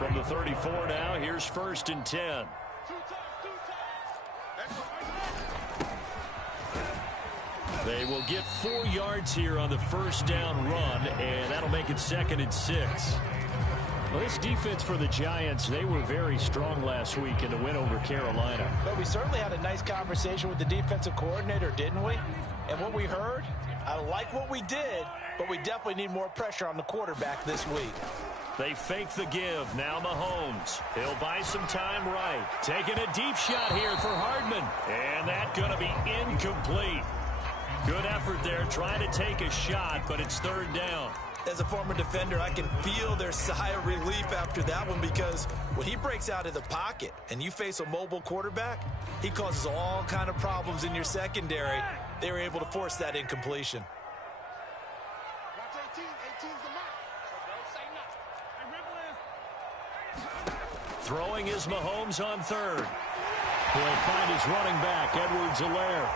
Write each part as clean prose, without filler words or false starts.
From the 34 now, here's 1st and 10. They will get 4 yards here on the first down run, and that'll make it 2nd and 6. Well, this defense for the Giants, they were very strong last week in the win over Carolina. But we certainly had a nice conversation with the defensive coordinator, didn't we? And what we heard, I like what we did, but we definitely need more pressure on the quarterback this week. They fake the give. Now Mahomes. He'll buy some time right. Taking a deep shot here for Hardman. And that's going to be incomplete. Good effort there trying to take a shot, but it's 3rd down. As a former defender, I can feel their sigh of relief after that one, because when he breaks out of the pocket and you face a mobile quarterback, he causes all kind of problems in your secondary. They were able to force that incompletion. Throwing is Mahomes on 3rd. He'll find his running back, Edwards-Helaire.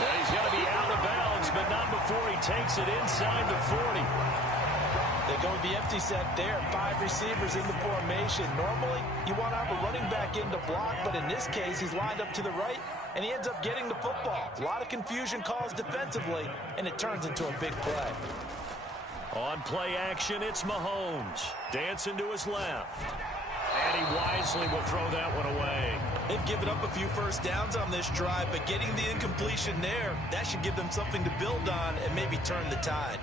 And he's going to be out of bounds, but not before he takes it inside the 40. They go with the empty set there. 5 receivers in the formation. Normally, you want to have a running back in to block, but in this case, he's lined up to the right, and he ends up getting the football. A lot of confusion caused defensively, and it turns into a big play. On play action, it's Mahomes. Dancing to his left. And he wisely will throw that one away. They've given up a few first downs on this drive, but getting the incompletion there, that should give them something to build on and maybe turn the tide.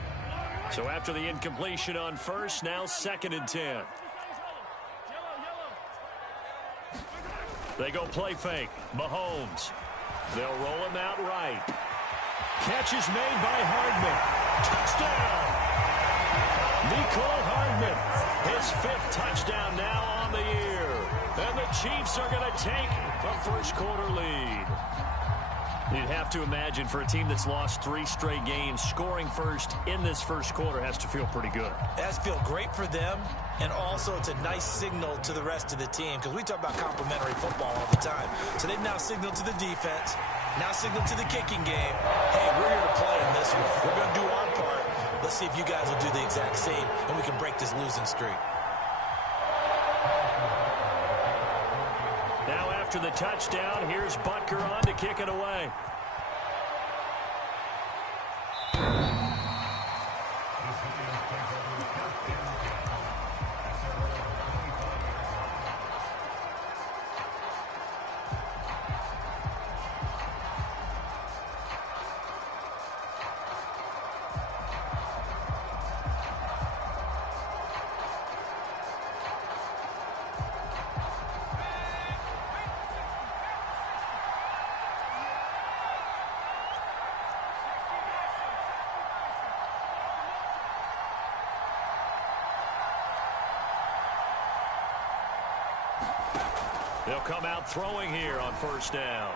So after the incompletion on 1st, now 2nd and 10. They go play fake. Mahomes. They'll roll him out right. Catch is made by Hardman. Touchdown! Nicole Hardman. His 5th touchdown now on the year. And the Chiefs are going to take a first-quarter lead. You'd have to imagine for a team that's lost 3 straight games, scoring first in this first quarter has to feel pretty good. It has to feel great for them, and also it's a nice signal to the rest of the team, because we talk about complimentary football all the time. So they've now signaled to the defense, now signaled to the kicking game, hey, we're here to play in this one. We're going to do our part. Let's see if you guys will do the exact same, and we can break this losing streak. Now after the touchdown, here's Butker on to kick it away. They'll come out throwing here on 1st down.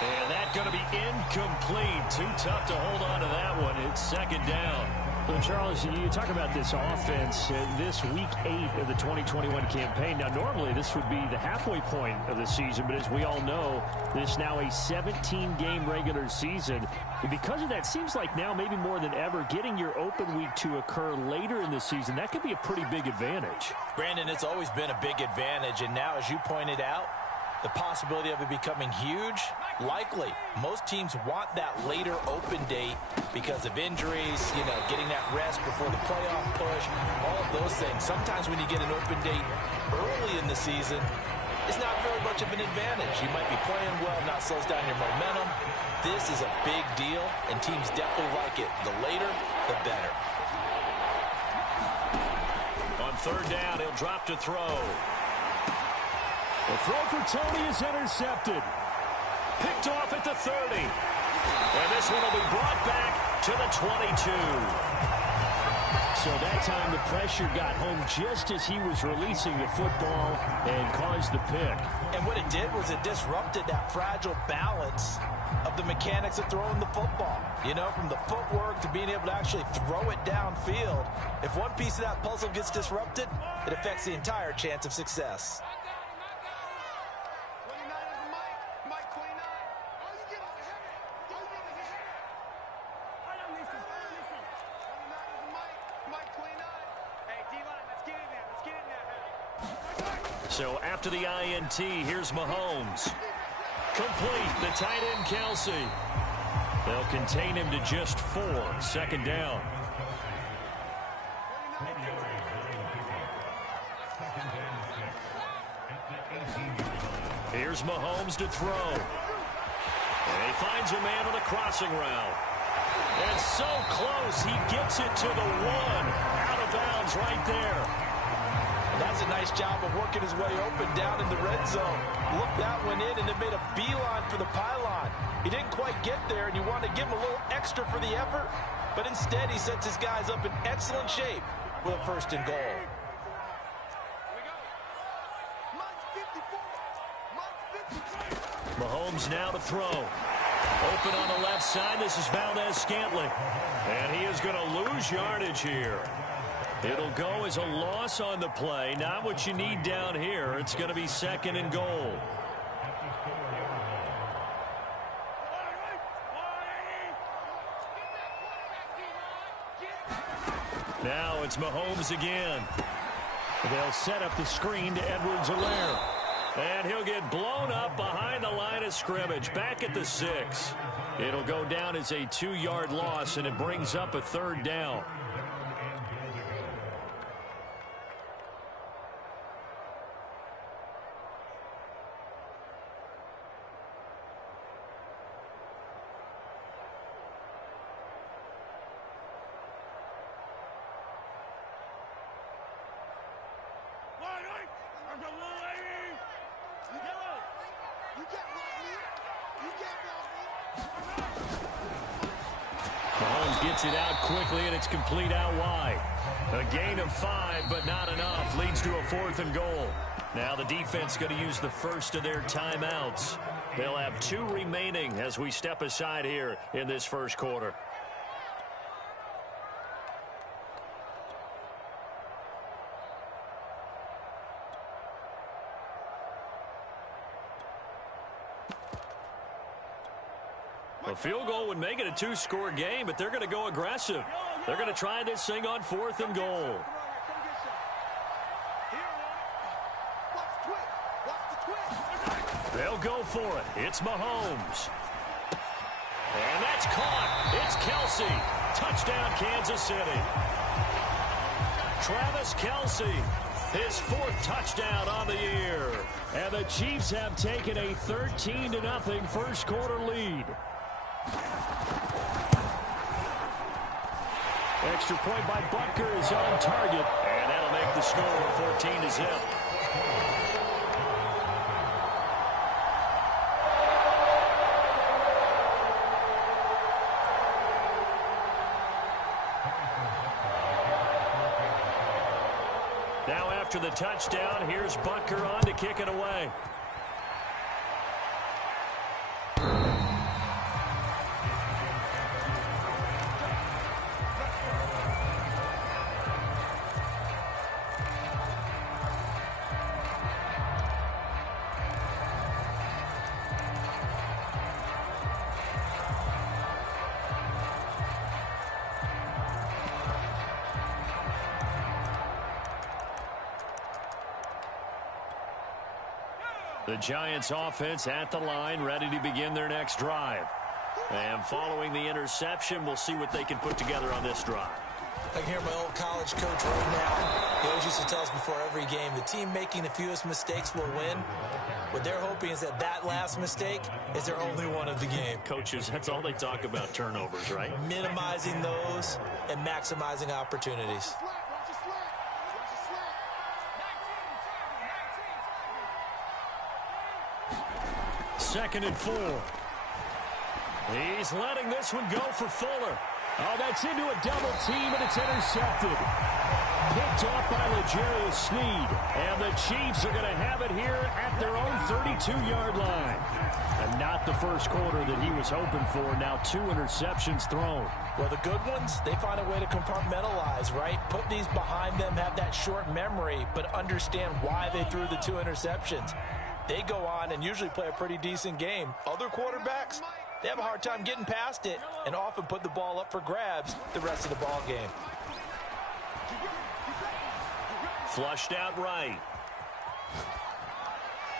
And that's going to be incomplete. Too tough to hold on to that one. It's 2nd down. Well, Charles, you talk about this offense, this week 8 of the 2021 campaign. Now, normally this would be the halfway point of the season, but as we all know, this is now a 17-game regular season. And because of that, seems like now maybe more than ever, getting your open week to occur later in the season, that could be a pretty big advantage. Brandon, it's always been a big advantage, and now, as you pointed out, the possibility of it becoming huge, likely. Most teams want that later open date because of injuries, you know, getting that rest before the playoff push, all of those things. Sometimes when you get an open date early in the season, it's not very much of an advantage. You might be playing well, not slows down your momentum. This is a big deal, and teams definitely like it. The later, the better. On 3rd down, he'll drop to throw. The throw for Tony is intercepted. Picked off at the 30. And this one will be brought back to the 22. So that time the pressure got home just as he was releasing the football and caused the pick. And what it did was it disrupted that fragile balance of the mechanics of throwing the football. You know, from the footwork to being able to actually throw it downfield. If one piece of that puzzle gets disrupted, it affects the entire chance of success. Hey, D-line, let's get in there. Let's get in So after the INT, here's Mahomes. Complete, the tight end Kelsey. They'll contain him to just 4. Second down. Here's Mahomes to throw. And he finds a man on the crossing route. And so close, he gets it to the 1. Out of bounds right there. That's a nice job of working his way open down in the red zone. Looked that one in, and it made a beeline for the pylon. He didn't quite get there, and you want to give him a little extra for the effort. But instead, he sets his guys up in excellent shape with a first and goal. Mahomes now to throw. Open on the left side. This is Valdez-Scantling. And he is going to lose yardage here. It'll go as a loss on the play. Not what you need down here. It's going to be second and goal. Now it's Mahomes again. They'll set up the screen to Edwards-Helaire. And he'll get blown up behind the line of scrimmage. Back at the 6. It'll go down as a 2-yard loss, and it brings up a third down. Mahomes gets it out quickly, and it's complete out wide. A gain of 5, but not enough. Leads to a 4th and goal. Now the defense going to use the first of their timeouts. They'll have 2 remaining as we step aside here in this first quarter. A field goal would make it a 2-score game, but they're going to go aggressive. They're going to try this thing on 4th and goal. They'll go for it. It's Mahomes. And that's caught. It's Kelsey. Touchdown, Kansas City. Travis Kelsey, his 4th touchdown on the year. And the Chiefs have taken a 13-0 first quarter lead. Extra point by Butker is on target. And that'll make the score 14-0. Now after the touchdown, here's Butker on to kick it away. The Giants offense at the line, ready to begin their next drive. And following the interception, we'll see what they can put together on this drive. I can hear my old college coach right now. He always used to tell us before every game, the team making the fewest mistakes will win. What they're hoping is that that last mistake is their only one of the game. Coaches, that's all they talk about, turnovers, right? Minimizing those and maximizing opportunities. Second and 4. He's letting this one go for Fuller. Oh, that's into a double team, and it's intercepted. Picked off by L'Jarius Sneed. And the Chiefs are going to have it here at their own 32-yard line. And not the first quarter that he was hoping for. Now 2 interceptions thrown. Well, the good ones, they find a way to compartmentalize, right? Put these behind them, have that short memory, but understand why they threw the 2 interceptions. They go on and usually play a pretty decent game. Other quarterbacks, they have a hard time getting past it and often put the ball up for grabs the rest of the ball game. Flushed out right.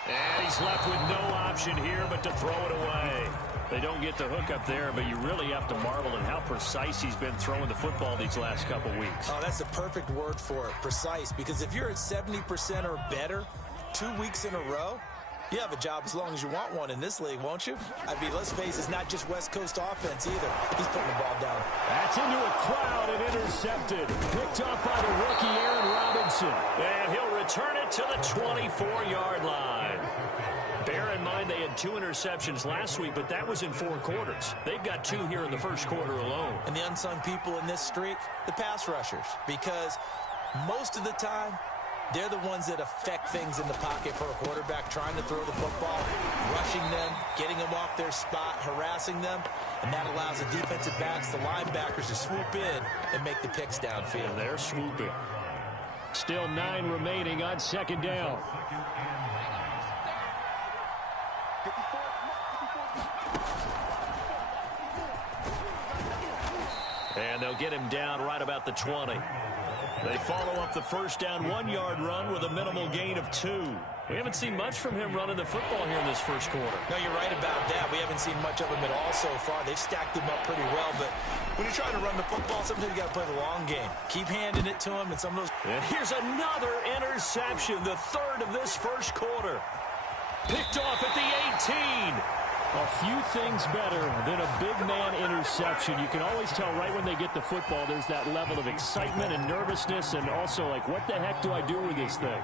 And he's left with no option here but to throw it away. They don't get the hook up there, but you really have to marvel at how precise he's been throwing the football these last couple weeks. Oh, that's the perfect word for it, precise, because if you're at 70% or better 2 weeks in a row, you have a job as long as you want one in this league, won't you? I mean, let's face it, it's not just West Coast offense either. He's putting the ball down. That's into a crowd and intercepted. Picked off by the rookie Aaron Robinson. And he'll return it to the 24-yard line. Bear in mind they had 2 interceptions last week, but that was in 4 quarters. They've got 2 here in the first quarter alone. And the unsung people in this streak, the pass rushers, because most of the time, they're the ones that affect things in the pocket for a quarterback, trying to throw the football, rushing them, getting them off their spot, harassing them, and that allows the defensive backs, the linebackers, to swoop in and make the picks downfield. And they're swooping. Still 9 remaining on second down. And they'll get him down right about the 20. They follow up the first down 1-yard run with a minimal gain of 2. We haven't seen much from him running the football here in this first quarter. No, you're right about that. We haven't seen much of him at all so far. They've stacked him up pretty well, but when you're trying to run the football, sometimes you got to play the long game. Keep handing it to him, and some of those... And here's another interception, the 3rd of this first quarter. Picked off at the 18. A few things better than a big man interception. You can always tell right when they get the football, there's that level of excitement and nervousness, and also like, what the heck do I do with this thing?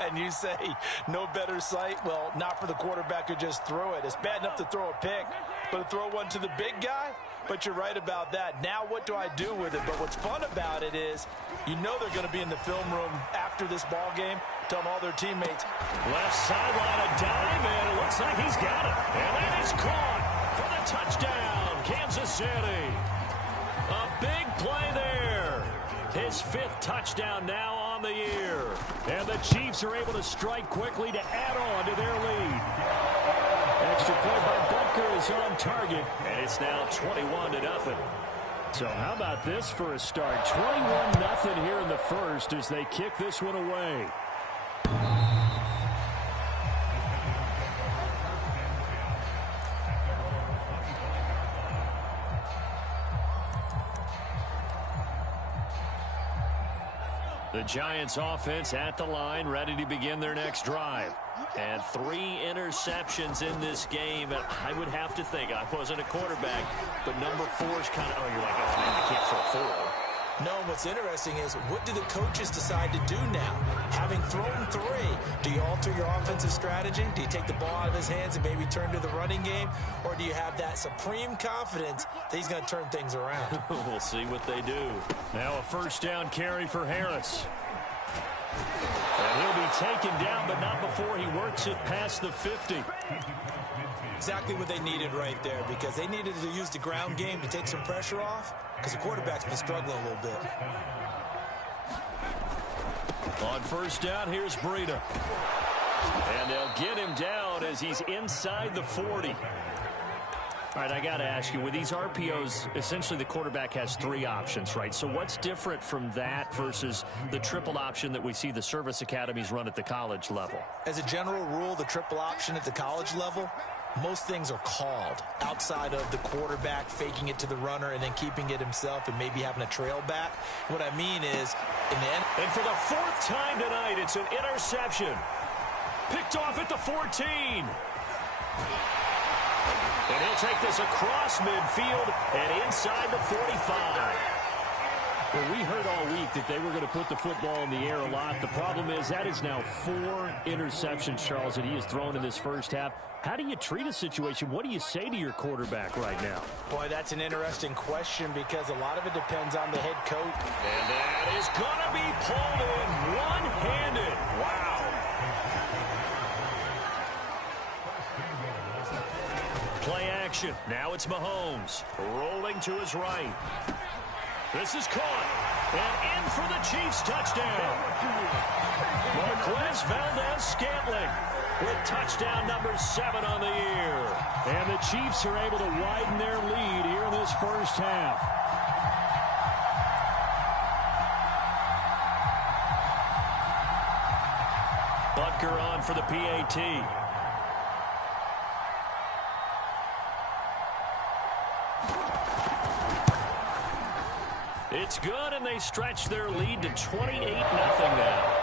And you say, no better sight? Well, not for the quarterback to just throw it. It's bad enough to throw a pick, but to throw one to the big guy? But you're right about that. Now what do I do with it? But what's fun about it is, you know they're going to be in the film room after this ball game, telling all their teammates. Left sideline, a dive, and it looks like he's got it. And that is caught for the touchdown, Kansas City. A big play there. His 5th touchdown now on the year. And the Chiefs are able to strike quickly to add on to their lead. Extra point by Butker is on target, and it's now 21-0. So how about this for a start? 21-0 here in the first as they kick this one away. The Giants offense at the line, ready to begin their next drive. And 3 interceptions in this game. And I would have to think, I wasn't a quarterback, but number 4 is kind of, oh, you're like, oh, man, I can't throw 4. No, what's interesting is, what do the coaches decide to do now? Having thrown 3, do you alter your offensive strategy? Do you take the ball out of his hands and maybe turn to the running game? Or do you have that supreme confidence that he's going to turn things around? We'll see what they do. Now a first down carry for Harris. And he'll be taken down, but not before he works it past the 50. Exactly what they needed right there, because they needed to use the ground game to take some pressure off, because the quarterback's been struggling a little bit. On first down, here's Breida. And they'll get him down as he's inside the 40. All right, I got to ask you, with these RPOs, essentially the quarterback has 3 options, right? So what's different from that versus the triple option that we see the service academies run at the college level? As a general rule, the triple option at the college level, most things are called outside of the quarterback faking it to the runner and then keeping it himself and maybe having a trail back. What I mean is, in the end, and for the 4th time tonight, it's an interception. Picked off at the 14. And he'll take this across midfield and inside the 45. Well, we heard all week that they were going to put the football in the air a lot. The problem is that is now 4 interceptions, Charles, that he has thrown in this first half. How do you treat a situation? What do you say to your quarterback right now? Boy, that's an interesting question, because a lot of it depends on the head coach. And that is going to be pulled in one-handed. Wow. Play action. Now it's Mahomes rolling to his right. This is caught and in for the Chiefs touchdown. Marquez Valdez-Scantling with touchdown number 7 on the year. And the Chiefs are able to widen their lead here in this first half. Butker on for the PAT. It's good, and they stretch their lead to 28-0 now.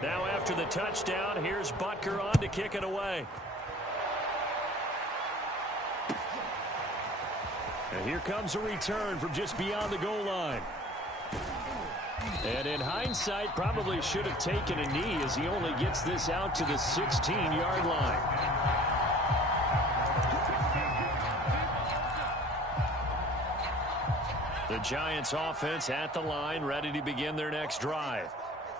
Now after the touchdown, here's Butker on to kick it away. And here comes a return from just beyond the goal line. And in hindsight, probably should have taken a knee as he only gets this out to the 16-yard line. The Giants offense at the line, ready to begin their next drive.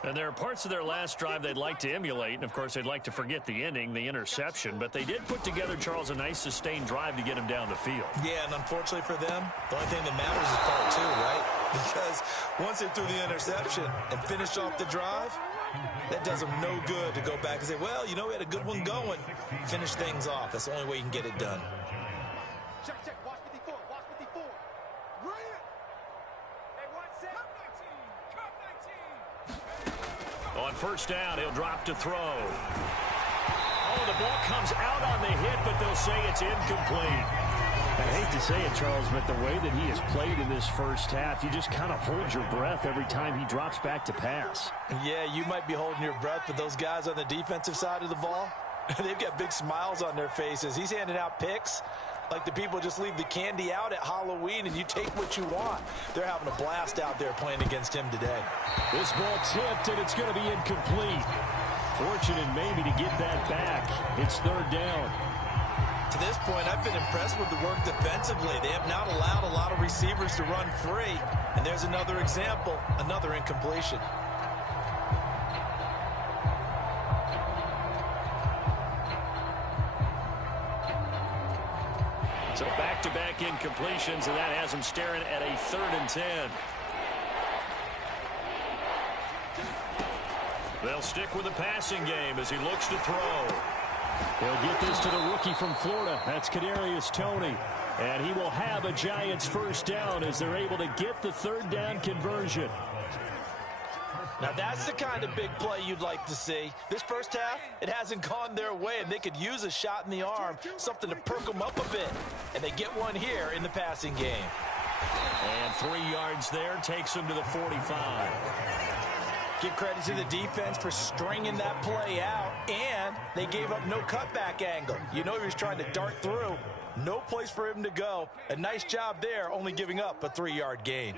And there are parts of their last drive they'd like to emulate. And, of course, they'd like to forget the inning, the interception. But they did put together, Charles, a nice sustained drive to get him down the field. Yeah, and unfortunately for them, the only thing that matters is part two, right? Because once they threw the interception and finished off the drive, that does them no good to go back and say, well, you know, we had a good one going. Finish things off. That's the only way you can get it done. Check, check. Watch 54. Watch 54. Run it. Hey, one set. Cup 19. On first down, he'll drop to throw. Oh, the ball comes out on the hit, but they'll say it's incomplete. I hate to say it, Charles, but the way that he has played in this first half, you just kind of hold your breath every time he drops back to pass. Yeah, you might be holding your breath, but those guys on the defensive side of the ball, they've got big smiles on their faces. He's handing out picks like the people just leave the candy out at Halloween and you take what you want. They're having a blast out there playing against him today. This ball tipped, and it's going to be incomplete. Fortunate maybe to get that back. It's third down. To this point, I've been impressed with the work defensively. They have not allowed a lot of receivers to run free. And there's another example, another incompletion. So back-to-back incompletions, and that has him staring at a 3rd and 10. They'll stick with the passing game as he looks to throw. They'll get this to the rookie from Florida. That's Kadarius Toney. And he will have a Giants first down as they're able to get the third down conversion. Now that's the kind of big play you'd like to see. This first half, it hasn't gone their way, and they could use a shot in the arm, something to perk them up a bit. And they get one here in the passing game. And 3 yards there takes him to the 45. Give credit to the defense for stringing that play out, and they gave up no cutback angle. You know he was trying to dart through. No place for him to go. A nice job there, only giving up a 3-yard gain.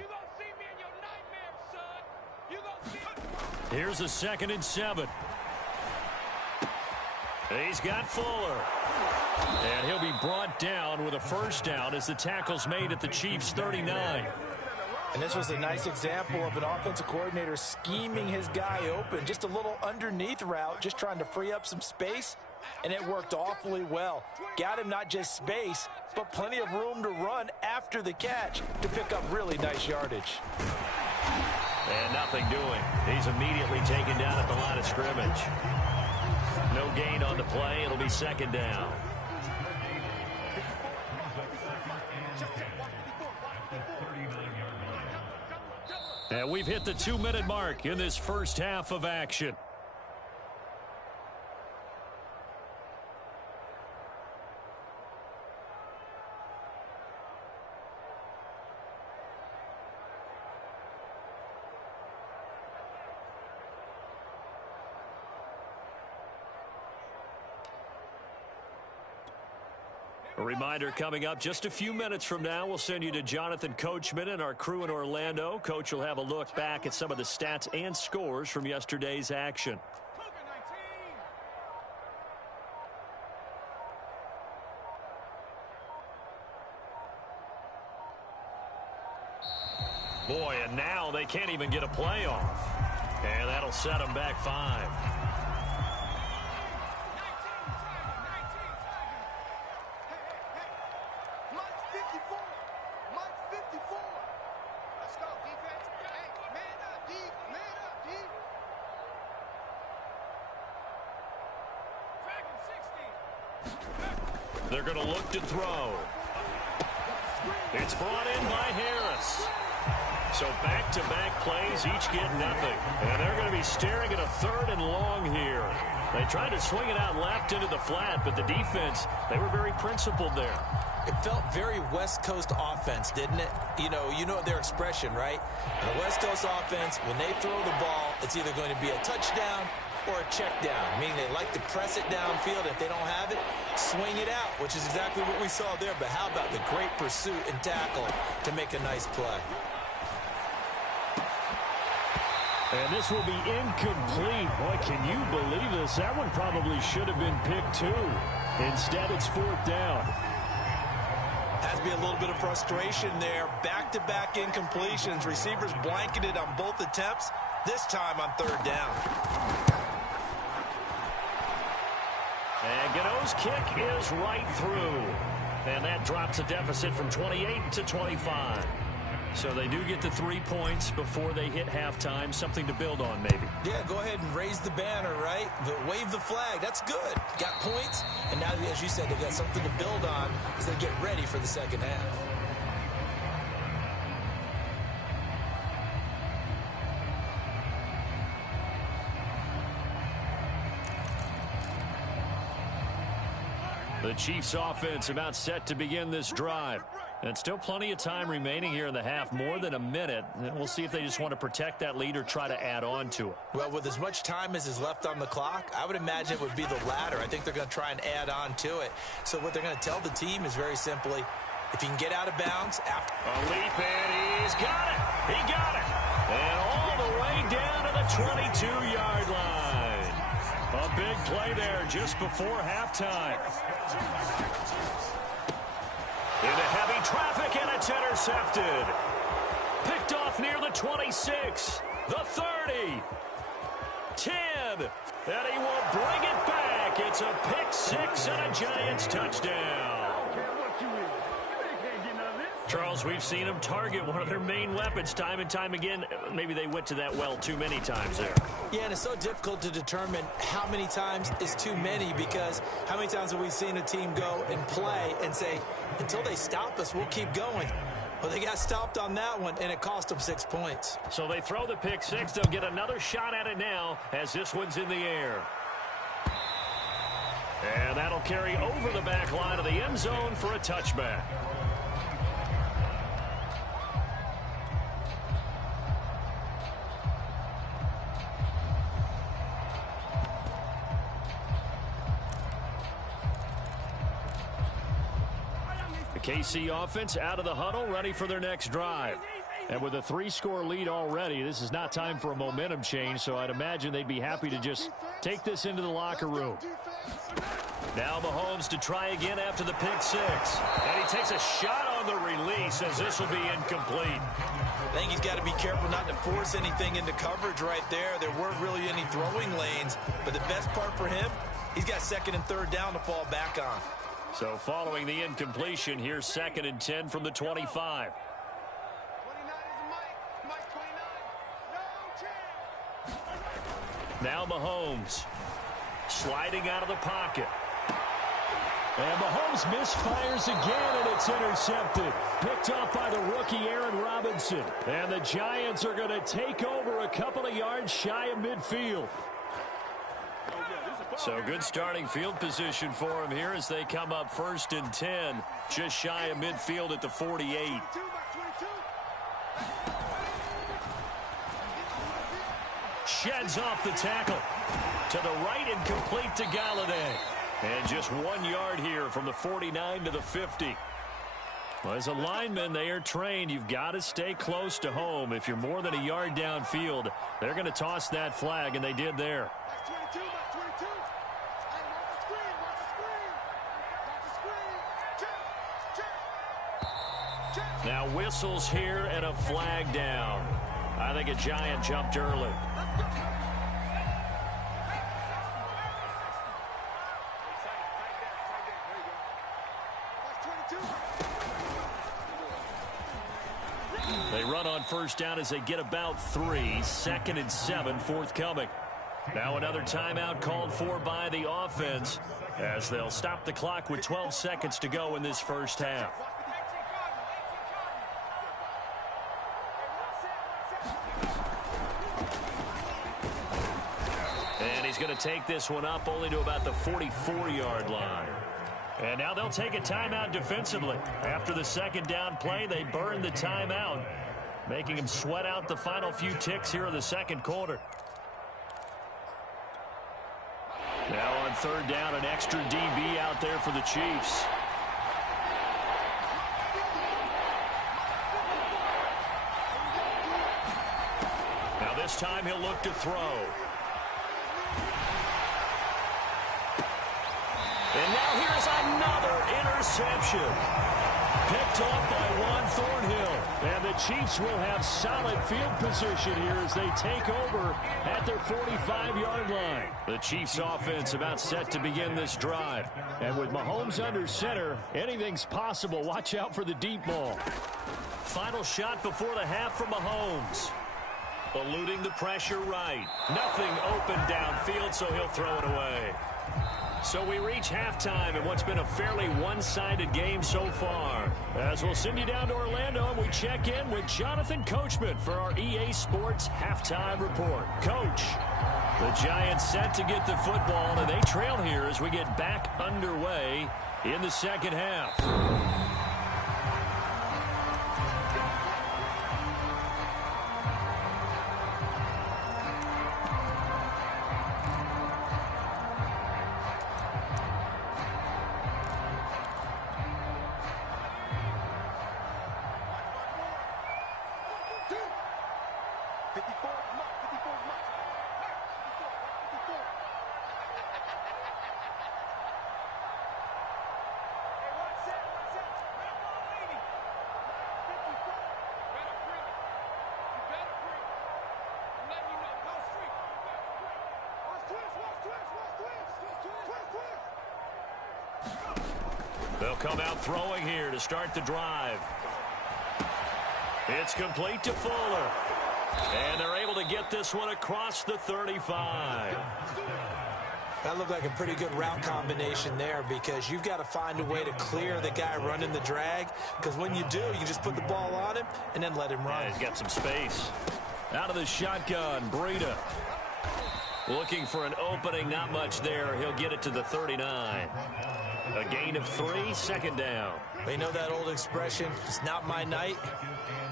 Here's a 2nd and 7. He's got Fuller. And he'll be brought down with a first down as the tackle's made at the Chiefs' 39. And this was a nice example of an offensive coordinator scheming his guy open. Just a little underneath route, just trying to free up some space. And it worked awfully well. Got him not just space, but plenty of room to run after the catch to pick up really nice yardage. And nothing doing. He's immediately taken down at the line of scrimmage. No gain on the play. It'll be 2nd down. And we've hit the 2-minute mark in this first half of action. A reminder coming up just a few minutes from now, we'll send you to Jonathan Coachman and our crew in Orlando. Coach will have a look back at some of the stats and scores from yesterday's action. Boy, and now they can't even get a play off. And that'll set them back 5. They're going to look to throw. It's brought in by Harris. So back-to-back plays, each get nothing. And they're going to be staring at a 3rd and long here. They tried to swing it out left into the flat, but the defense, they were very principled there. It felt very West Coast offense, didn't it? You know their expression, right? In a West Coast offense, when they throw the ball, it's either going to be a touchdown or a check down, meaning they like to press it downfield. If they don't have it, swing it out, which is exactly what we saw there. But how about the great pursuit and tackle to make a nice play? And this will be incomplete. Boy, can you believe this? That one probably should have been picked too. Instead, it's 4th down. Has to be a little bit of frustration there. Back-to-back incompletions. Receivers blanketed on both attempts, this time on 3rd down. And Gano's kick is right through. And that drops a deficit from 28 to 25. So they do get the 3 points before they hit halftime. Something to build on, maybe. Yeah, go ahead and raise the banner, right? Wave the flag. That's good. Got points. And now, as you said, they've got something to build on as they get ready for the second half. The Chiefs offense about set to begin this drive. And still plenty of time remaining here in the half, more than a minute. And we'll see if they just want to protect that lead or try to add on to it. Well, with as much time as is left on the clock, I would imagine it would be the latter. I think they're going to try and add on to it. So what they're going to tell the team is very simply, if you can get out of bounds after a leap, and he's got it. He got it. And all the way down to the 22-yard line. A big play there just before halftime. Into heavy traffic, and it's intercepted. Picked off near the 26, the 30, 10, and he will bring it back. It's a pick 6 and a Giants touchdown. Charles, we've seen them target one of their main weapons time and time again. Maybe they went to that well too many times there. Yeah, and it's so difficult to determine how many times is too many, because how many times have we seen a team go and play and say, until they stop us, we'll keep going. Well, they got stopped on that one, and it cost them 6 points. So they throw the pick 6. They'll get another shot at it now as this one's in the air. And that'll carry over the back line of the end zone for a touchback. KC offense out of the huddle, ready for their next drive. And with a 3-score lead already, this is not time for a momentum change, so I'd imagine they'd be happy to just take this into the locker room. Now Mahomes to try again after the pick 6. And he takes a shot on the release as this will be incomplete. I think he's got to be careful not to force anything into coverage right there. There weren't really any throwing lanes, but the best part for him, he's got 2nd and 3rd down to fall back on. So following the incompletion, here's 2nd and 10 from the 25. 29 is Mike 29. No chance. Now Mahomes sliding out of the pocket. And Mahomes misfires again, and it's intercepted. Picked off by the rookie Aaron Robinson. And the Giants are going to take over a couple of yards shy of midfield. So good starting field position for him here as they come up 1st and 10, just shy of midfield at the 48. Sheds off the tackle. To the right and complete to Galladay. And just 1 yard here from the 49 to the 50. Well, as a lineman, they are trained. You've got to stay close to home. If you're more than a yard downfield, they're going to toss that flag, and they did there. Now whistles here and a flag down. I think a Giant jumped early. They run on 1st down as they get about 3. 2nd and 7 forthcoming. Now another timeout called for by the offense as they'll stop the clock with 12 seconds to go in this first half. And he's going to take this one up only to about the 44-yard line. And now they'll take a timeout defensively. After the second down play, they burn the timeout, making him sweat out the final few ticks here in the second quarter. Now on third down, an extra DB out there for the Chiefs. Now this time he'll look to throw. And now here's another interception. Picked off by Juan Thornhill. And the Chiefs will have solid field position here as they take over at their 45-yard line. The Chiefs offense about set to begin this drive. And with Mahomes under center, anything's possible. Watch out for the deep ball. Final shot before the half from Mahomes. Eluding the pressure right. Nothing open downfield, so he'll throw it away. So we reach halftime in what's been a fairly one-sided game so far. As we'll send you down to Orlando, and we check in with Jonathan Coachman for our EA Sports Halftime Report. Coach, the Giants set to get the football, and they trail here as we get back underway in the second half. They'll come out throwing here to start the drive. It's complete to Fuller. And they're able to get this one across the 35. That looked like a pretty good route combination there because you've got to find a way to clear the guy running the drag, because when you do, you just put the ball on him and then let him run. Yeah, he's got some space. Out of the shotgun, Breida. Looking for an opening, not much there. He'll get it to the 39. A gain of 3, second down. You know that old expression, it's not my night?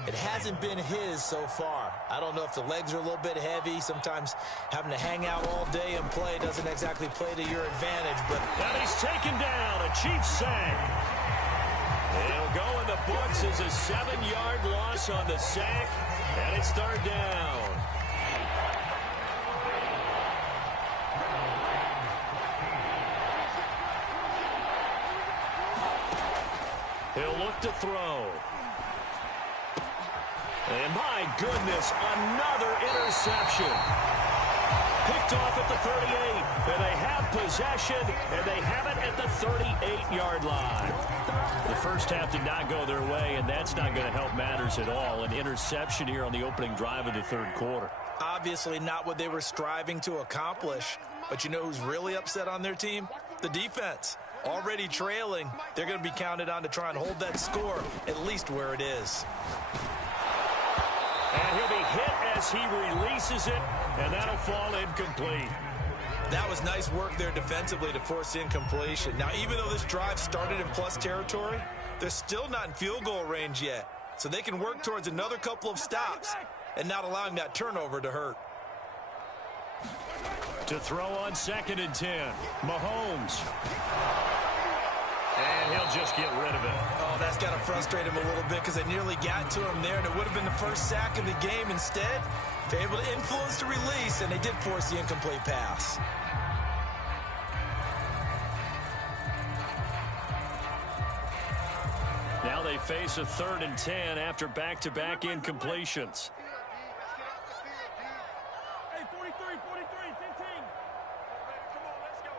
It hasn't been his so far. I don't know if the legs are a little bit heavy. Sometimes having to hang out all day and play doesn't exactly play to your advantage. But and he's taken down, a Chiefs sack. It'll go in the books as a 7-yard loss on the sack, and it's third down. He'll look to throw. And my goodness, another interception. Picked off at the 38. And they have possession, and they have it at the 38-yard line. The first half did not go their way, and that's not going to help matters at all. An interception here on the opening drive of the third quarter. Obviously not what they were striving to accomplish. But you know who's really upset on their team? The defense. Already trailing, they're going to be counted on to try and hold that score at least where it is. And he'll be hit as he releases it, and that'll fall incomplete. That was nice work there defensively to force incompletion. Now, even though this drive started in plus territory, they're still not in field goal range yet. So they can work towards another couple of stops and not allowing that turnover to hurt. To throw on 2nd and 10, Mahomes. And he'll just get rid of it. Oh, that's got to frustrate him a little bit because they nearly got to him there, and it would have been the first sack of the game. Instead, they're able to influence the release, and they did force the incomplete pass. Now they face a 3rd and 10 after back-to-back incompletions. Hey, 43, 15. Come on, let's go.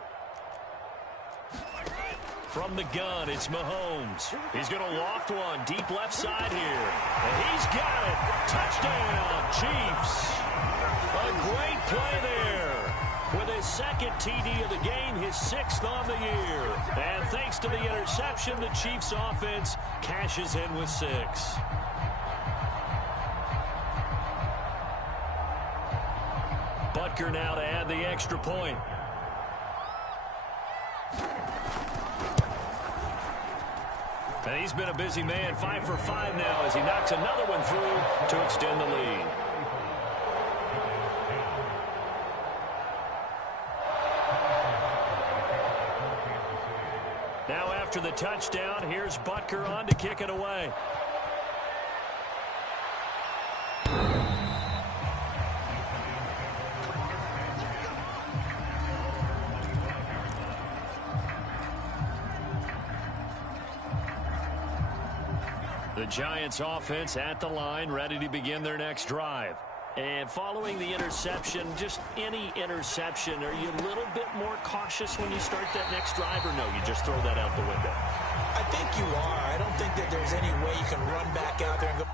From the gun, it's Mahomes. He's going to loft one deep left side here. And he's got it. Touchdown, Chiefs. A great play there. his second TD of the game, his 6th on the year. And thanks to the interception, the Chiefs offense cashes in with 6. Butker now to add the extra point. And he's been a busy man, 5 for 5 now as he knocks another one through to extend the lead. Now after the touchdown, here's Butker on to kick it away. The Giants offense at the line, ready to begin their next drive. And following the interception, just any interception, are you a little bit more cautious when you start that next drive, or no, you just throw that out the window? I think you are. I don't think that there's any way you can run back out there and go.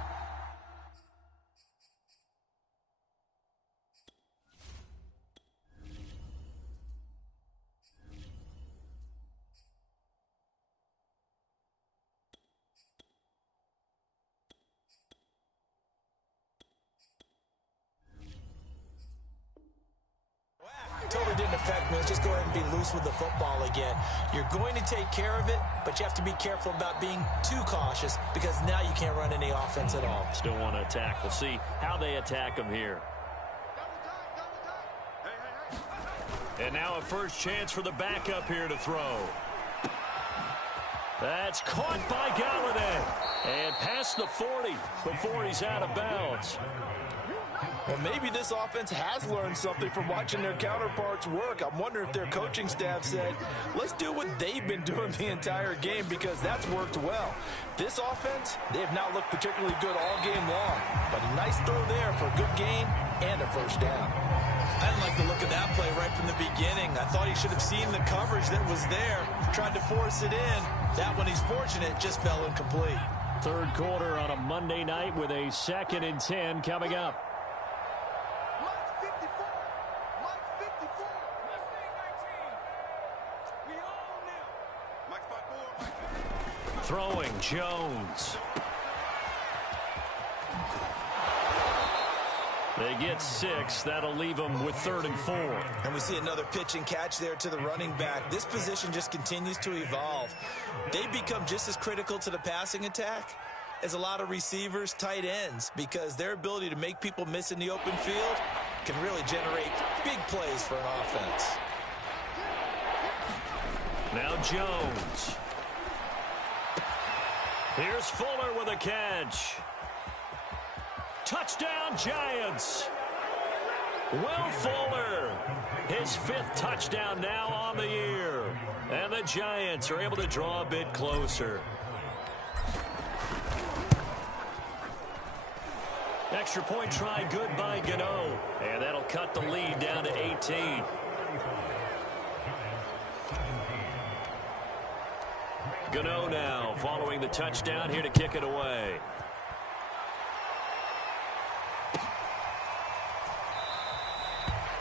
Totally didn't affect me. Let's just go ahead and be loose with the football again. You're going to take care of it, but you have to be careful about being too cautious because now you can't run any offense at all. Still want to attack. We'll see how they attack them here. And now a first chance for the backup here to throw. That's caught by Galladay. And past the 40 before he's out of bounds. Well, maybe this offense has learned something from watching their counterparts work. I'm wondering if their coaching staff said, let's do what they've been doing the entire game because that's worked well. This offense, they have not looked particularly good all game long. But a nice throw there for a good gain and a first down. I didn't like the look of that play right from the beginning. I thought he should have seen the coverage that was there, tried to force it in. That one, he's fortunate, just fell incomplete. Third quarter on a Monday night with a 2nd and 10 coming up. Throwing, Jones. They get 6. That'll leave them with 3rd and 4. And we see another pitch and catch there to the running back. This position just continues to evolve. They become just as critical to the passing attack as a lot of receivers, tight ends, because their ability to make people miss in the open field can really generate big plays for an offense. Now Jones. Here's Fuller with a catch. Touchdown, Giants. Will Fuller, his 5th touchdown now on the year. And the Giants are able to draw a bit closer. Extra point try good by Gano. And that'll cut the lead down to 18. Gano now following the touchdown here to kick it away.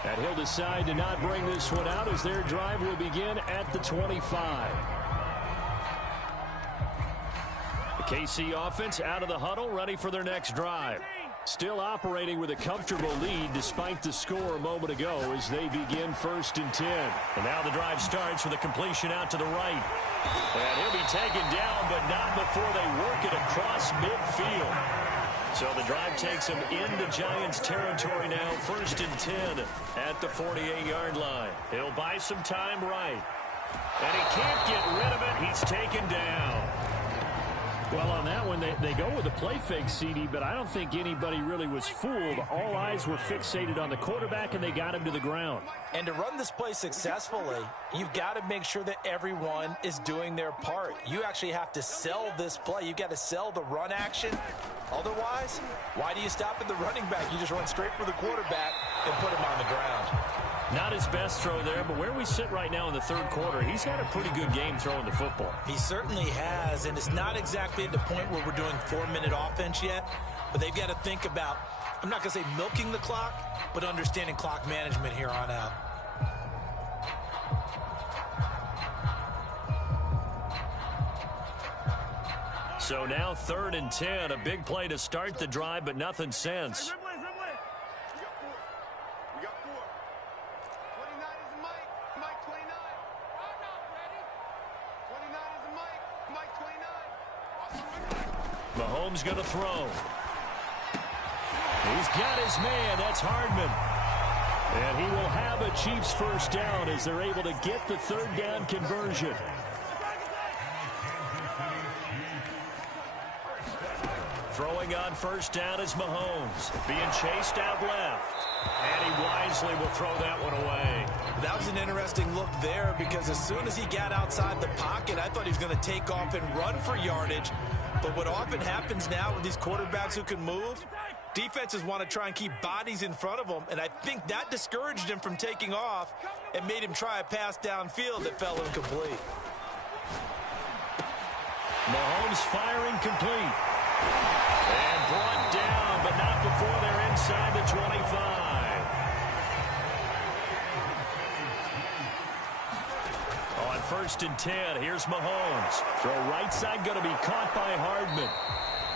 And he'll decide to not bring this one out as their drive will begin at the 25. The KC offense out of the huddle, ready for their next drive. Still operating with a comfortable lead despite the score a moment ago as they begin 1st and 10. And now the drive starts with a completion out to the right. And he'll be taken down, but not before they work it across midfield. So the drive takes him into Giants territory now, 1st and 10 at the 48-yard line. He'll buy some time right. And he can't get rid of it. He's taken down. Well, on that one, they go with a play fake, CD, but I don't think anybody really was fooled. All eyes were fixated on the quarterback, and they got him to the ground. And to run this play successfully, you've got to make sure that everyone is doing their part. You actually have to sell this play. You've got to sell the run action. Otherwise, why do you stop at the running back? You just run straight for the quarterback and put him on the ground. Not his best throw there, but where we sit right now in the 3rd quarter, he's had a pretty good game throwing the football. He certainly has, and it's not exactly at the point where we're doing 4-minute offense yet, but they've got to think about, I'm not going to say milking the clock, but understanding clock management here on out. So now 3rd and 10, a big play to start the drive, but nothing since. We got 4. 29 is Mike. Mike 29. I'm not ready. 29 is Mike. Mike 29. Mahomes going to throw. He's got his man. That's Hardman. And he will have a Chiefs first down as they're able to get the 3rd down conversion. Throwing on first down is Mahomes. Being chased out left. And he wisely will throw that one away. That was an interesting look there because as soon as he got outside the pocket, I thought he was going to take off and run for yardage. But what often happens now with these quarterbacks who can move, defenses want to try and keep bodies in front of them, and I think that discouraged him from taking off and made him try a pass downfield that fell incomplete. Mahomes firing complete. And brought down, but not before they're inside the 25. On 1st and 10, here's Mahomes. Throw right side going to be caught by Hardman.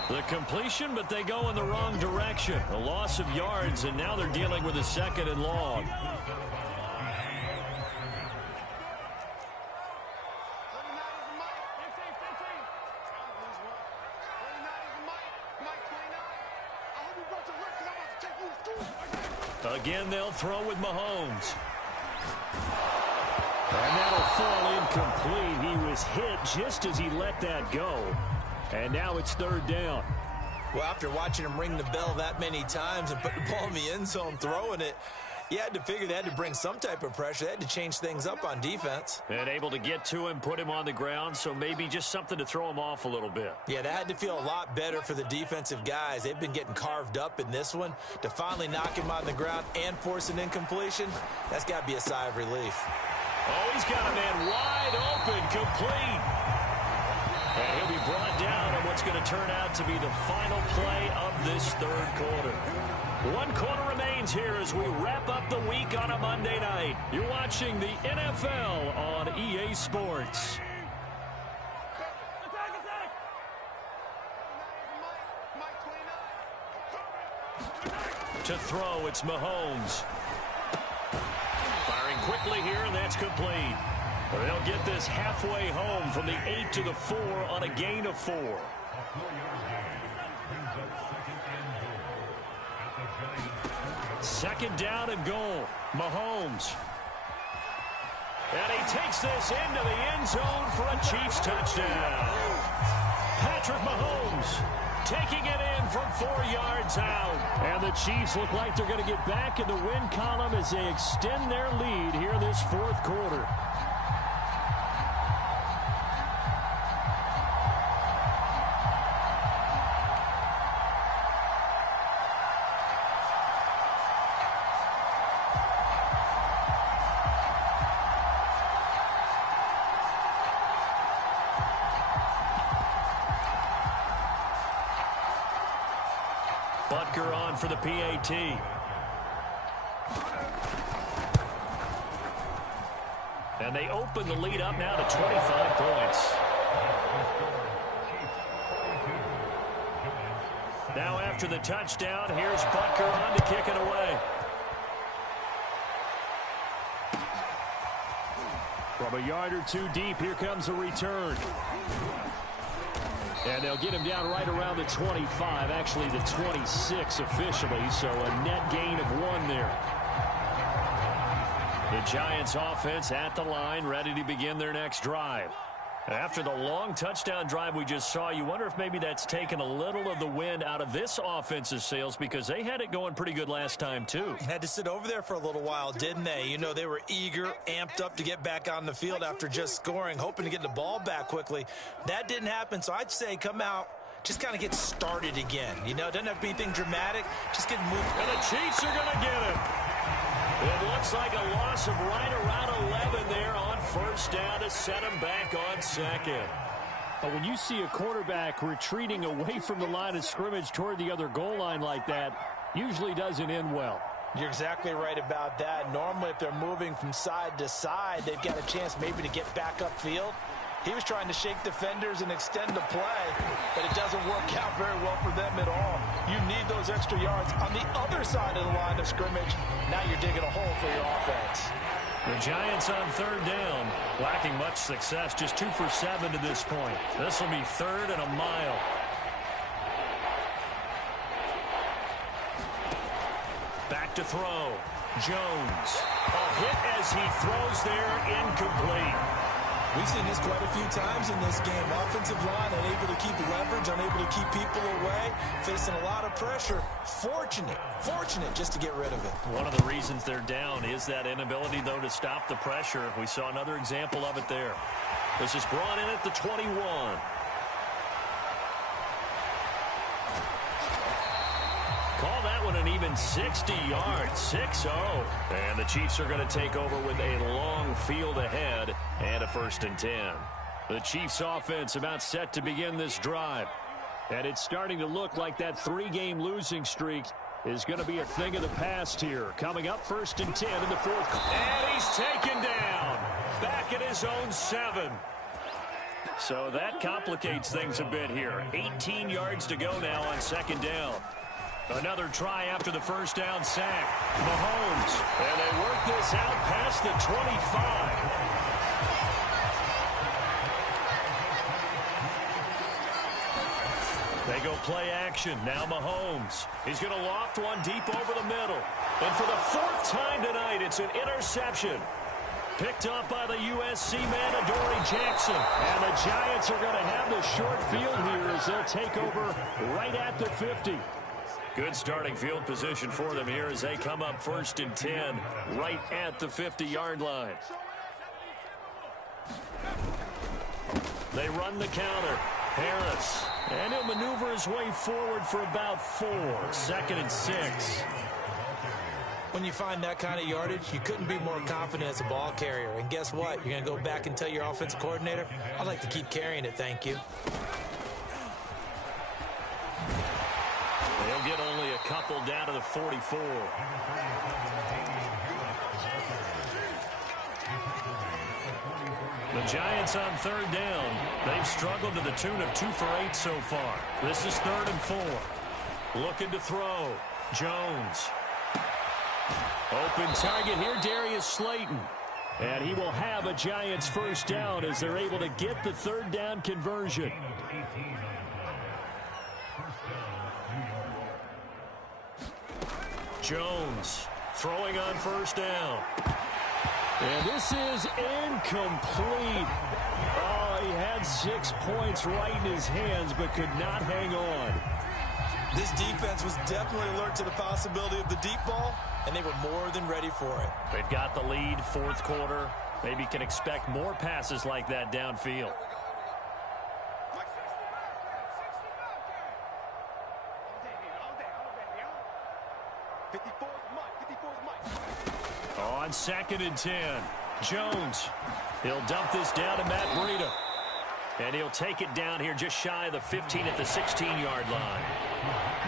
The completion, but they go in the wrong direction. A loss of yards, and now they're dealing with a 2nd and long. Again, they'll throw with Mahomes. And that'll fall incomplete. He was hit just as he let that go. And now it's 3rd down. Well, after watching him ring the bell that many times and put the ball in the end zone throwing it, you had to figure they had to bring some type of pressure. They had to change things up on defense. And able to get to him, put him on the ground, so maybe just something to throw him off a little bit. Yeah, that had to feel a lot better for the defensive guys. They've been getting carved up in this one. To finally knock him on the ground and force an incompletion, that's got to be a sigh of relief. Oh, he's got a man wide open, complete. And he'll be brought down on what's going to turn out to be the final play of this 3rd quarter. 1 quarter remains here as we wrap up the week on a Monday night. You're watching the NFL on EA Sports. To throw, it's Mahomes. Firing quickly here, and that's complete. They'll get this halfway home from the 8 to the 4 on a gain of 4. 2nd down and goal. Mahomes. And he takes this into the end zone for a Chiefs touchdown. Patrick Mahomes taking it in from 4 yards out. And the Chiefs look like they're going to get back in the win column as they extend their lead here this 4th quarter. Butker on for the PAT. And they open the lead up now to 25 points. Now after the touchdown, here's Butker on to kick it away. From a yard or 2 deep, here comes a return. And they'll get him down right around the 25, actually the 26 officially, so a net gain of 1 there. The Giants offense at the line, ready to begin their next drive. After the long touchdown drive we just saw, you wonder if maybe that's taken a little of the wind out of this offense's sails because they had it going pretty good last time too. Had to sit over there for a little while, didn't they? You know, they were eager, amped up to get back on the field after just scoring, hoping to get the ball back quickly. That didn't happen, so I'd say come out, just kind of get started again. You know, it doesn't have to be anything dramatic, just get moving. And the Chiefs are going to get it. It looks like a loss of right around 11 there on first down to set him back on 2nd. But when you see a quarterback retreating away from the line of scrimmage toward the other goal line like that, usually doesn't end well. You're exactly right about that. Normally, if they're moving from side to side, they've got a chance maybe to get back upfield. He was trying to shake defenders and extend the play, but it doesn't work out very well for them at all. You need those extra yards on the other side of the line of scrimmage. Now you're digging a hole for your offense. The Giants on third down, lacking much success, just 2 for 7 to this point. This will be 3rd and a mile. Back to throw. Jones. A hit as he throws there, incomplete. We've seen this quite a few times in this game. Offensive line unable to keep leverage, unable to keep people away, facing a lot of pressure. Fortunate just to get rid of it. One of the reasons they're down is that inability, though, to stop the pressure. We saw another example of it there. This is brought in at the 21. Call that one an even 60 yards, 6-0. And the Chiefs are going to take over with a long field ahead and a 1st and 10. The Chiefs offense about set to begin this drive. And it's starting to look like that 3-game losing streak is going to be a thing of the past here. Coming up 1st and 10 in the 4th. And he's taken down. Back at his own 7. So that complicates things a bit here. 18 yards to go now on 2nd down. Another try after the 1st down sack. Mahomes. And they work this out past the 25. They go play action. Now Mahomes. He's going to loft one deep over the middle. And for the 4th time tonight, it's an interception. Picked up by the USC man, Adoree Jackson. And the Giants are going to have the short field here as they'll take over right at the 50. Good starting field position for them here as they come up 1st and 10 right at the 50-yard line. They run the counter. Harris. And he'll maneuver his way forward for about 4. 2nd and 6. When you find that kind of yardage, you couldn't be more confident as a ball carrier. And guess what? You're going to go back and tell your offensive coordinator, I'd like to keep carrying it, thank you. They'll get only a couple down to the 44. The Giants on 3rd down. They've struggled to the tune of 2 for 8 so far. This is 3rd and 4. Looking to throw. Jones. Open target here, Darius Slayton. And he will have a Giants 1st down as they're able to get the 3rd down conversion. Jones throwing on 1st down. And this is incomplete. Oh, he had 6 points right in his hands but could not hang on. This defense was definitely alert to the possibility of the deep ball, and they were more than ready for it. They've got the lead, 4th quarter. Maybe can expect more passes like that downfield. On 2nd and 10, Jones. He'll dump this down to Matt Breida. And he'll take it down here just shy of the 15 at the 16-yard line.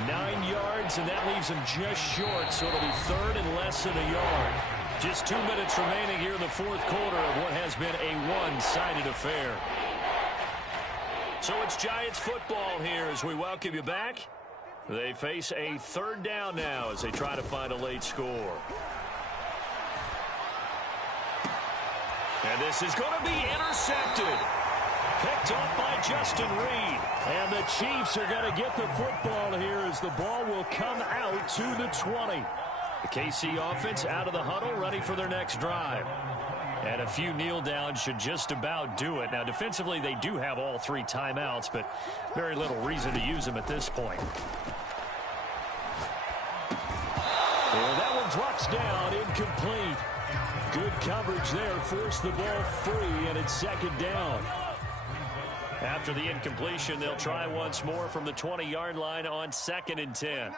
9 yards, and that leaves him just short, so it'll be 3rd and less than a yard. Just 2 minutes remaining here in the 4th quarter of what has been a one-sided affair. So it's Giants football here as we welcome you back. They face a 3rd down now as they try to find a late score. And this is going to be intercepted. Picked up by Justin Reed. And the Chiefs are going to get the football here as the ball will come out to the 20. The KC offense out of the huddle, ready for their next drive. And a few kneel downs should just about do it. Now, defensively, they do have all 3 timeouts, but very little reason to use them at this point. And that one drops down, incomplete. Good coverage there, forced the ball free, and it's 2nd down. After the incompletion, they'll try once more from the 20-yard line on 2nd and 10.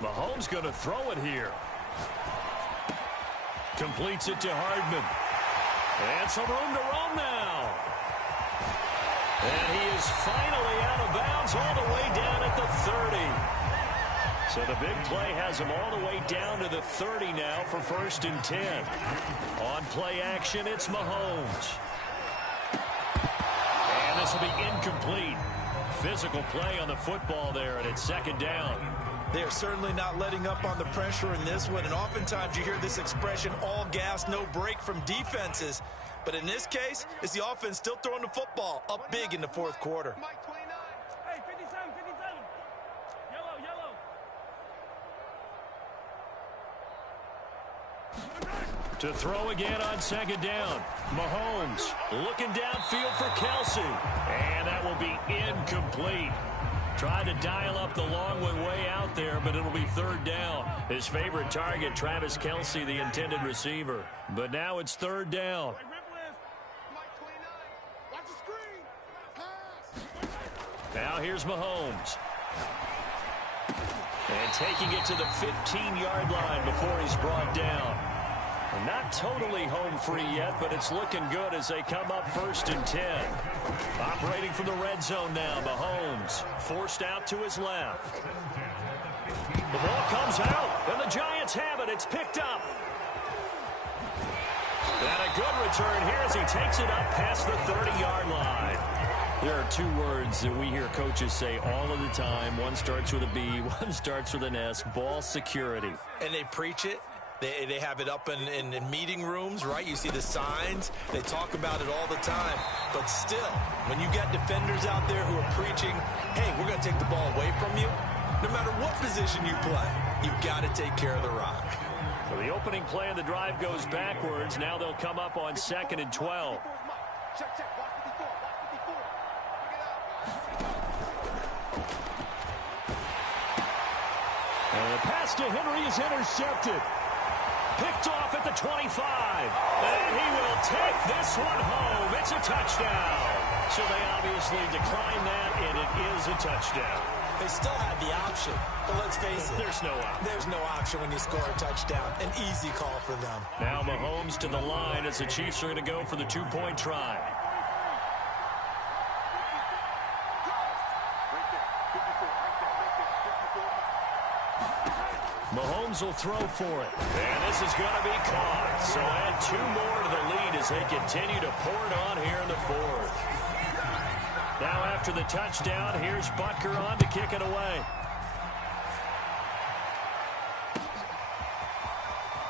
Mahomes going to throw it here. Completes it to Hardman. And some room to roam now. And he is finally out of bounds all the way down at the 30. So the big play has him all the way down to the 30 now for 1st and 10. On play action, it's Mahomes. And this will be incomplete. Physical play on the football there, and it's 2nd down. They are certainly not letting up on the pressure in this one, and oftentimes you hear this expression, all gas, no break from defenses. But in this case, it's the offense still throwing the football up big in the 4th quarter. Mike 29. Hey, 57, 57. Yellow, yellow. To throw again on 2nd down. Mahomes looking downfield for Kelsey. And that will be incomplete. Tried to dial up the long one way out there, but it'll be 3rd down. His favorite target, Travis Kelsey, the intended receiver. But now it's 3rd down. Mike 29. Watch the screen. Pass. Now here's Mahomes. And taking it to the 15-yard line before he's brought down. Not totally home free yet, but it's looking good as they come up 1st and 10. Operating from the red zone now, Mahomes forced out to his left. The ball comes out, and the Giants have it. It's picked up. And a good return here as he takes it up past the 30-yard line. There are 2 words that we hear coaches say all of the time. One starts with a B, one starts with an S, ball security. And they preach it. They have it up in meeting rooms, right? You see the signs. They talk about it all the time. But still, when you got defenders out there who are preaching, hey, we're going to take the ball away from you, no matter what position you play, you've got to take care of the rock. So the opening play of the drive goes backwards. Now they'll come up on 2nd and 12. Check. Watch 54. Watch 54. And the pass to Henry is intercepted. Picked off at the 25. And he will take this one home. It's a touchdown. So they obviously decline that, and it is a touchdown. They still had the option, but let's face it. There's no option. There's no option when you score a touchdown. An easy call for them. Now Mahomes to the line as the Chiefs are going to go for the 2-point try. Mahomes will throw for it. And this is going to be caught. So add 2 more to the lead as they continue to pour it on here in the 4th. Now after the touchdown, here's Butker on to kick it away.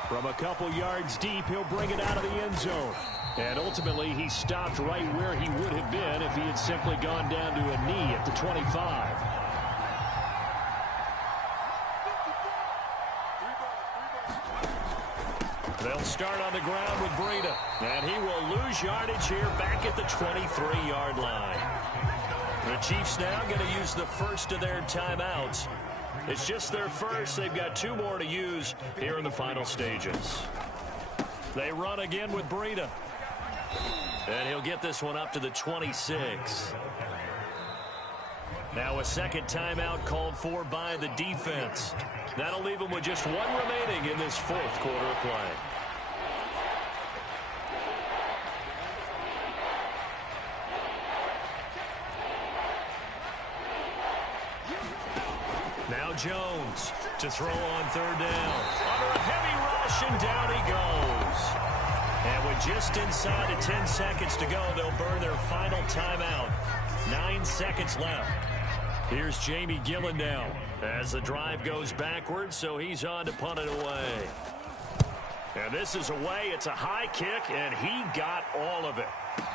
From a couple yards deep, he'll bring it out of the end zone. And ultimately, he stopped right where he would have been if he had simply gone down to a knee at the 25. They'll start on the ground with Breida. And he will lose yardage here back at the 23-yard line. The Chiefs now going to use the first of their timeouts. It's just their first. They've got 2 more to use here in the final stages. They run again with Breida. And he'll get this one up to the 26. Now a second timeout called for by the defense. That'll leave them with just 1 remaining in this 4th quarter of play. Now Jones to throw on 3rd down. Under a heavy rush, and down he goes. And with just inside of 10 seconds to go, they'll burn their final timeout. 9 seconds left. Here's Jamie Gillen now as the drive goes backwards, so he's on to punt it away. And this is away. It's a high kick, and he got all of it.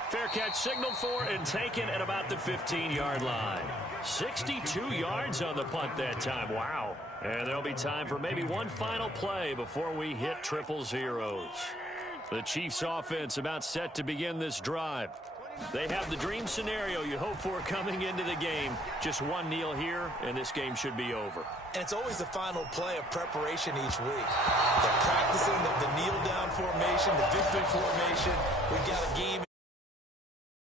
Fair catch signaled for and taken at about the 15-yard line. 62 yards on the punt that time. Wow. And there'll be time for maybe one final play before we hit 000. The Chiefs offense about set to begin this drive. They have the dream scenario you hope for coming into the game. Just 1 kneel here, and this game should be over. And it's always the final play of preparation each week. They're practicing the kneel-down formation, the victory formation. We've got a game.